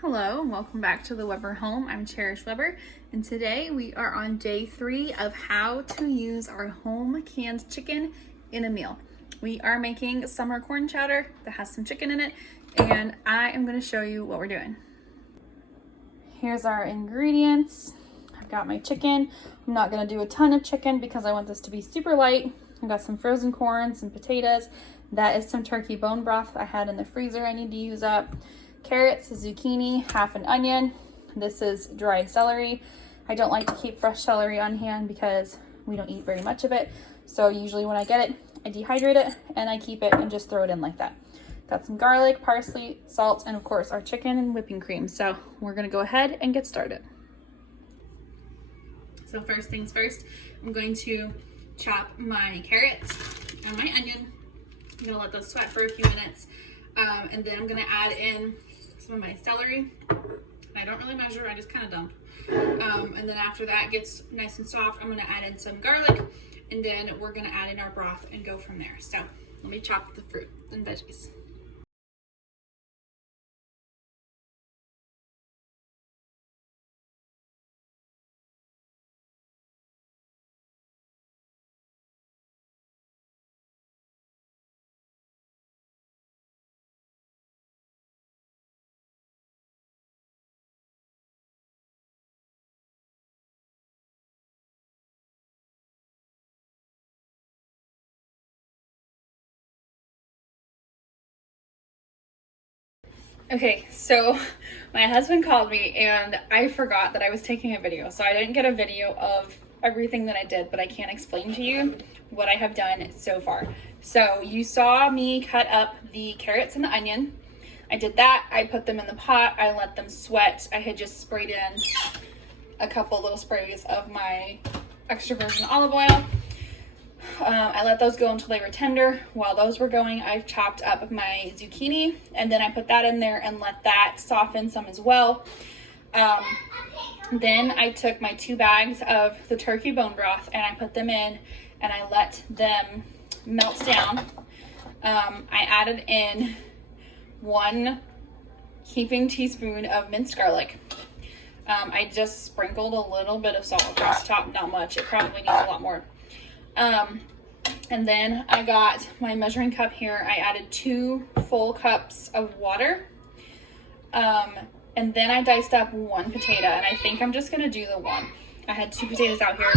Hello and welcome back to the Weber home. I'm Cherish Weber, and today we are on day 3 of how to use our home canned chicken in a meal. We are making summer corn chowder that has some chicken in it, and I am going to show you what we're doing. Here's our ingredients. I've got my chicken. I'm not going to do a ton of chicken because I want this to be super light. I've got some frozen corn, some potatoes. That is some turkey bone broth I had in the freezer I need to use up. Carrots, zucchini, half an onion. This is dried celery. I don't like to keep fresh celery on hand because we don't eat very much of it. So usually when I get it, I dehydrate it and I keep it and just throw it in like that. Got some garlic, parsley, salt, and of course our chicken and whipping cream. So we're gonna go ahead and get started. So first things first, I'm going to chop my carrots and my onion. I'm gonna let those sweat for a few minutes. And then I'm gonna add in some of my celery. I don't really measure, I just kind of dump. And then after that gets nice and soft, I'm gonna add in some garlic, and then we're gonna add in our broth and go from there. So let me chop the fruit and veggies. Okay, so my husband called me and I forgot that I was taking a video. So I didn't get a video of everything that I did, but I can explain to you what I have done so far. So you saw me cut up the carrots and the onion. I did that. I put them in the pot. I let them sweat. I had just sprayed in a couple little sprays of my extra virgin olive oil. I let those go until they were tender. While those were going, I chopped up my zucchini and then I put that in there and let that soften some as well. Then I took my 2 bags of the turkey bone broth and I put them in and I let them melt down. I added in 1 heaping teaspoon of minced garlic. I just sprinkled a little bit of salt across the top, not much. It probably needs a lot more. And then I got my measuring cup here. I added 2 full cups of water. And then I diced up 1 potato, and I think I'm just gonna do the 1. I had 2 potatoes out here.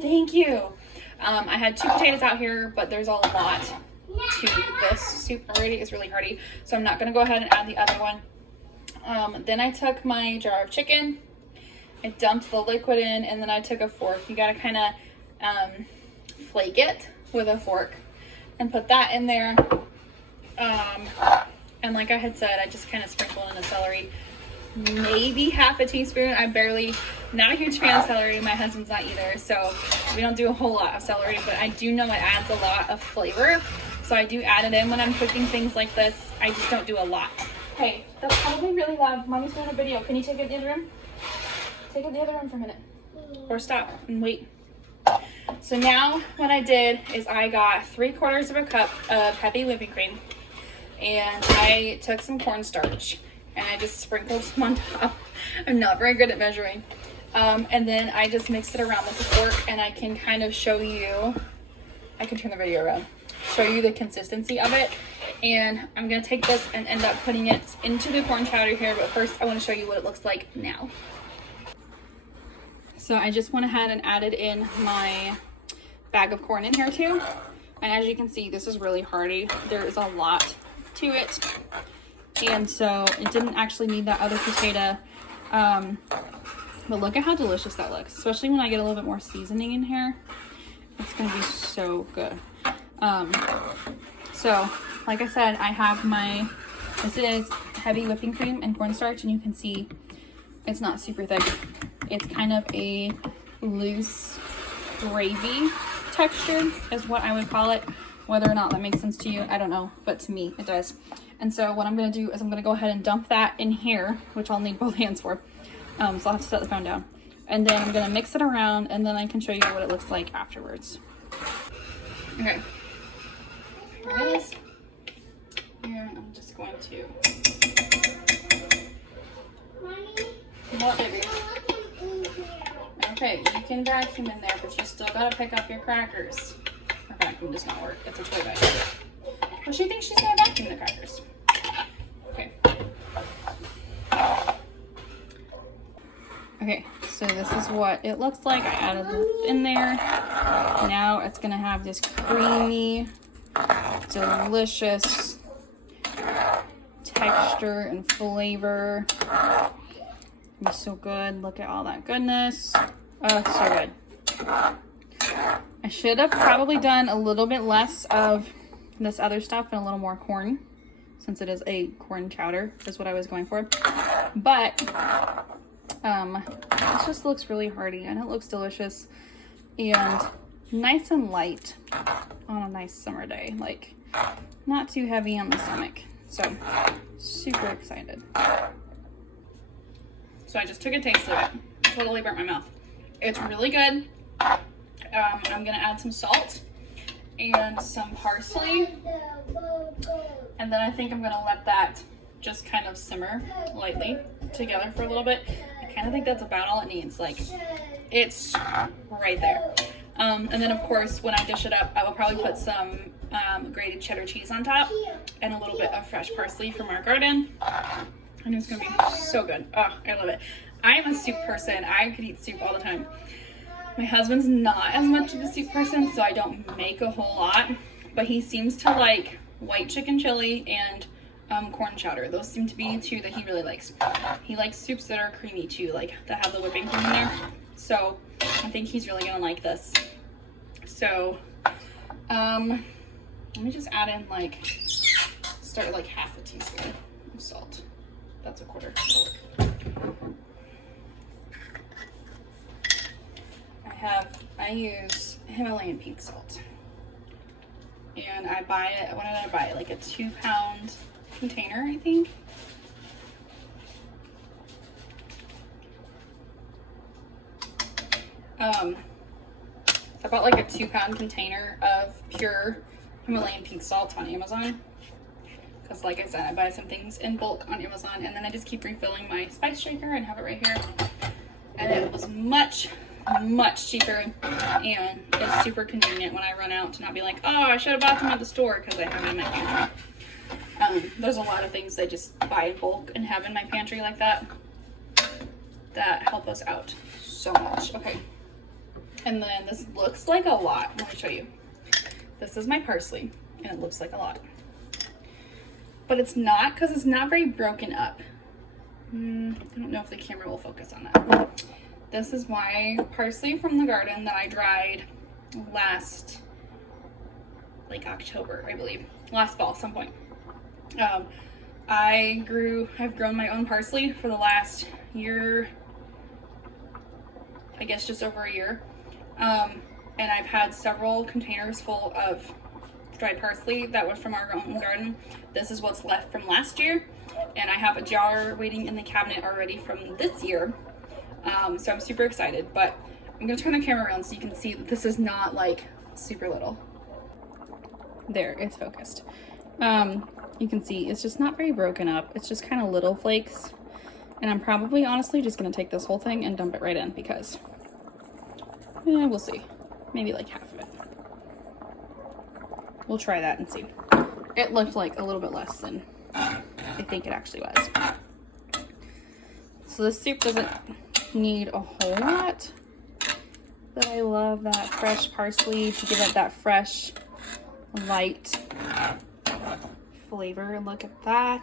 Thank you. I had 2 potatoes out here, but there's a lot to this soup already. It's really hearty. So I'm not gonna go ahead and add the other one. Then I took my jar of chicken. I dumped the liquid in, and then I took a fork. You gotta kind of flake it with a fork and put that in there. And like I had said, I just kind of sprinkled in the celery, maybe half a teaspoon. I'm not a huge fan of celery. My husband's not either, so we don't do a whole lot of celery, but I do know it adds a lot of flavor, so I do add it in when I'm cooking things like this. I just don't do a lot. Hey, that's probably really loud. Mommy's doing a video. Can you take it in the other room? Take it in the other room for a minute. Or stop and wait. So now what I did is I got 3/4 of a cup of heavy whipping cream, and I took some cornstarch and I just sprinkled some on top. I'm not very good at measuring. And then I just mixed it around with a fork, and I can kind of show you, I can turn the video around, show you the consistency of it. And I'm gonna take this and end up putting it into the corn chowder here, but first I wanna show you what it looks like now. So I just went ahead and added in my bag of corn in here too. And as you can see, this is really hearty. There is a lot to it. And so it didn't actually need that other potato. But look at how delicious that looks, especially when I get a little bit more seasoning in here. It's gonna be so good. So like I said, I have this is heavy whipping cream and cornstarch, and you can see it's not super thick. It's kind of a loose gravy texture is what I would call it. Whether or not that makes sense to you, I don't know, but to me it does. And so what I'm gonna do is I'm gonna go ahead and dump that in here, which I'll need both hands for. So I'll have to set the phone down. And then I'm gonna mix it around, and then I can show you what it looks like afterwards. Okay, here it is. Here, I'm just going to What, baby? Okay, you can vacuum in there, but you still gotta pick up your crackers. Her vacuum does not work. It's a toy vacuum. Well, she thinks she's gonna vacuum the crackers. Okay. Okay, so this is what it looks like. I added it in there. Now it's gonna have this creamy, delicious texture and flavor. It's so good. Look at all that goodness. Oh, it's so good. I should have probably done a little bit less of this other stuff and a little more corn, since it is a corn chowder, is what I was going for. But this just looks really hearty and it looks delicious and nice and light on a nice summer day. Like, not too heavy on the stomach. So, super excited. So I just took a taste of it. Totally burnt my mouth. It's really good. I'm gonna add some salt and some parsley. And then I think I'm gonna let that just kind of simmer lightly together for a little bit. I kind of think that's about all it needs. Like, it's right there. And then of course, when I dish it up, I will probably put some grated cheddar cheese on top and a little bit of fresh parsley from our garden. And it's gonna be so good. Oh, I love it. I am a soup person. I could eat soup all the time. My husband's not as much of a soup person, so I don't make a whole lot. But he seems to like white chicken chili and corn chowder. Those seem to be two that he really likes. He likes soups that are creamy too, like that have the whipping cream in there. So I think he's really gonna like this. So let me just add in start like half a teaspoon of salt. That's a quarter. I use Himalayan pink salt. And I buy it, when did I buy it? Like a 2-pound container, I think. I bought like a 2-pound container of pure Himalayan pink salt on Amazon. Because like I said, I buy some things in bulk on Amazon and then I just keep refilling my spice shaker and have it right here. And it was much cheaper and it's super convenient when I run out to not be like, oh, I should have bought them at the store because I have it in my pantry. There's a lot of things I just buy in bulk and have in my pantry like that help us out so much. Okay. And then this looks like a lot. Let me show you. This is my parsley and it looks like a lot. But it's not, because it's not very broken up. I don't know if the camera will focus on that. This is my parsley from the garden that I dried last, like October, I believe. Last fall, some point. I've grown my own parsley for the last year, I guess just over a year. And I've had several containers full of dried parsley that was from our own garden. This is what's left from last year. And I have a jar waiting in the cabinet already from this year. So I'm super excited, but I'm gonna turn the camera around so you can see that this is not like super little. There, it's focused. You can see it's just not very broken up. It's just kind of little flakes. And I'm probably honestly just gonna take this whole thing and dump it right in because we'll see. Maybe like half of it. We'll try that and see. It looked like a little bit less than I think it actually was. So this soup doesn't need a whole lot, but I love that fresh parsley to give it that fresh, light flavor. Look at that.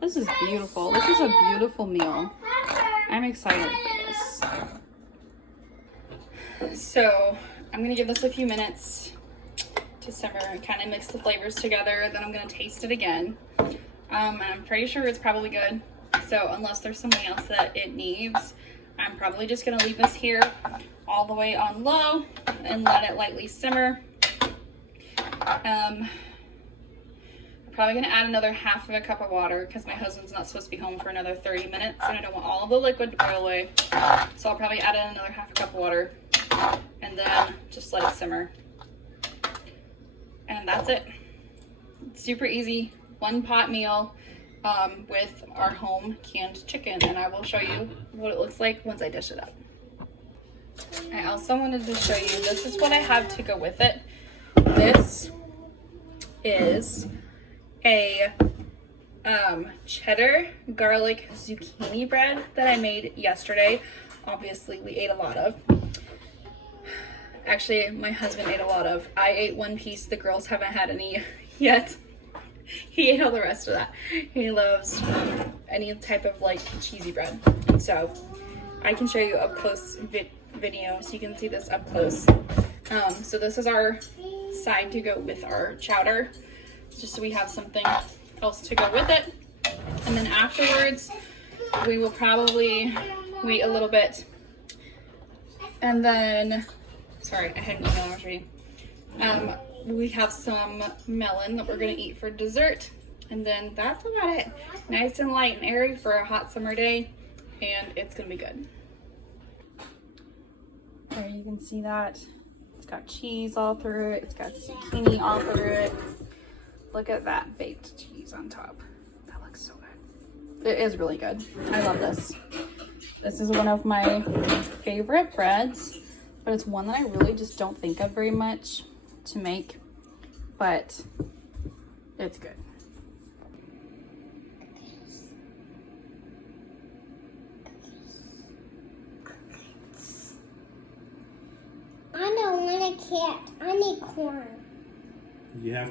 This is beautiful. This is a beautiful meal. I'm excited for this. So I'm gonna give this a few minutes to simmer and kind of mix the flavors together. Then I'm gonna taste it again. And I'm pretty sure it's probably good. So unless there's something else that it needs, I'm probably just gonna leave this here all the way on low and let it lightly simmer. I'm probably gonna add another half of a cup of water because my husband's not supposed to be home for another 30 minutes and I don't want all of the liquid to boil away. So I'll probably add in another half a cup of water and then just let it simmer. And that's it. It's super easy, one pot meal. with our home canned chicken, and I will show you what it looks like once I dish it up. I also wanted to show you, this is what I have to go with it. This is a cheddar garlic zucchini bread that I made yesterday. Obviously we ate a lot of. Actually, my husband ate a lot of. I ate one piece. The girls haven't had any yet. He ate all the rest of that. He loves any type of like cheesy bread. So I can show you up close video so you can see this up close. So this is our side to go with our chowder, just so we have something else to go with it. And then afterwards, we will probably wait a little bit. And then, sorry, I had an email I was reading. We have some melon that we're gonna eat for dessert. And then that's about it. Nice and light and airy for a hot summer day. And it's gonna be good. There you can see that. It's got cheese all through it. It's got zucchini all through it. Look at that baked cheese on top. That looks so good. It is really good. I love this. This is one of my favorite breads, but it's one that I really just don't think of very much to make, but it's good. I don't want a cat. I need corn. You have